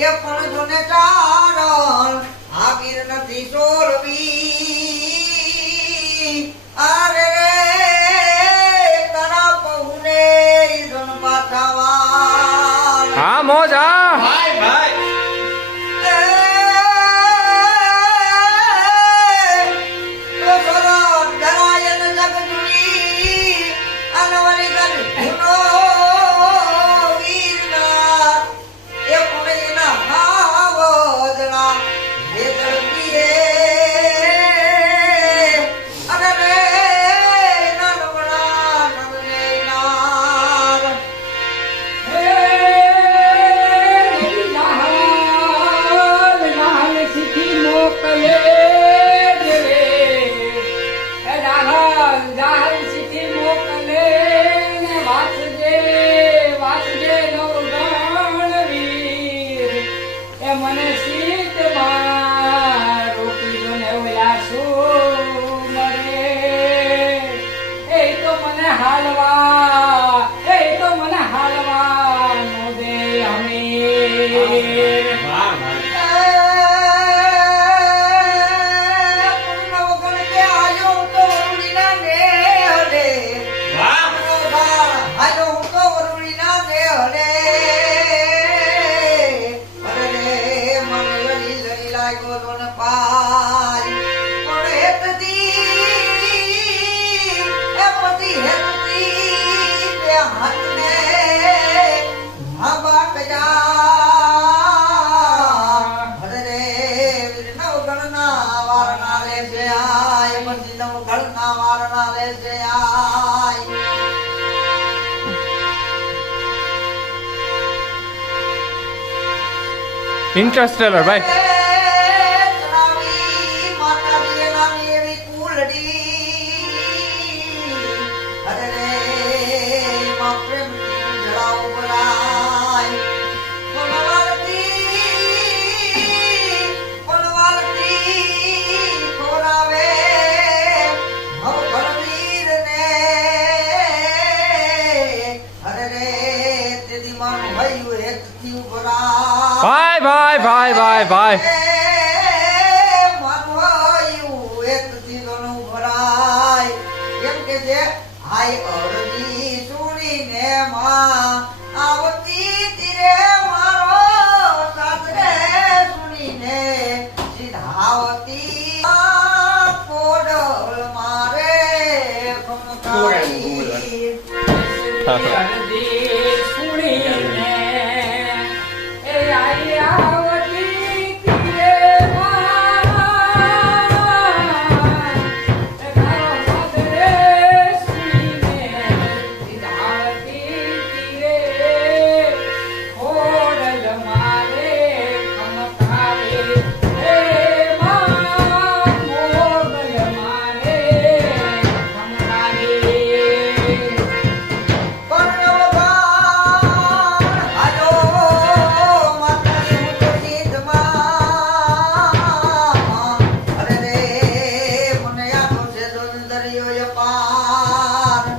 એ પણ જોને ચારણ આવીર નથી સોરવી આરે રે તારા પहुને ઈધન પાછાવા હા મોજ હા ભાઈ ભાઈ મને સીત માં રોકી જો ને ઓલા શું મરે એ તો મને હાલવા નો દે અમે વાહ ભાઈ ઇન્ટરસ્ટેલર ભાઈ ભાઈ ભાઈ ભાઈ ભાઈ ભાઈ આવતી તીરે મારો સાસરે સુનીને સીધાવતી કોડલ મારે ખમકારી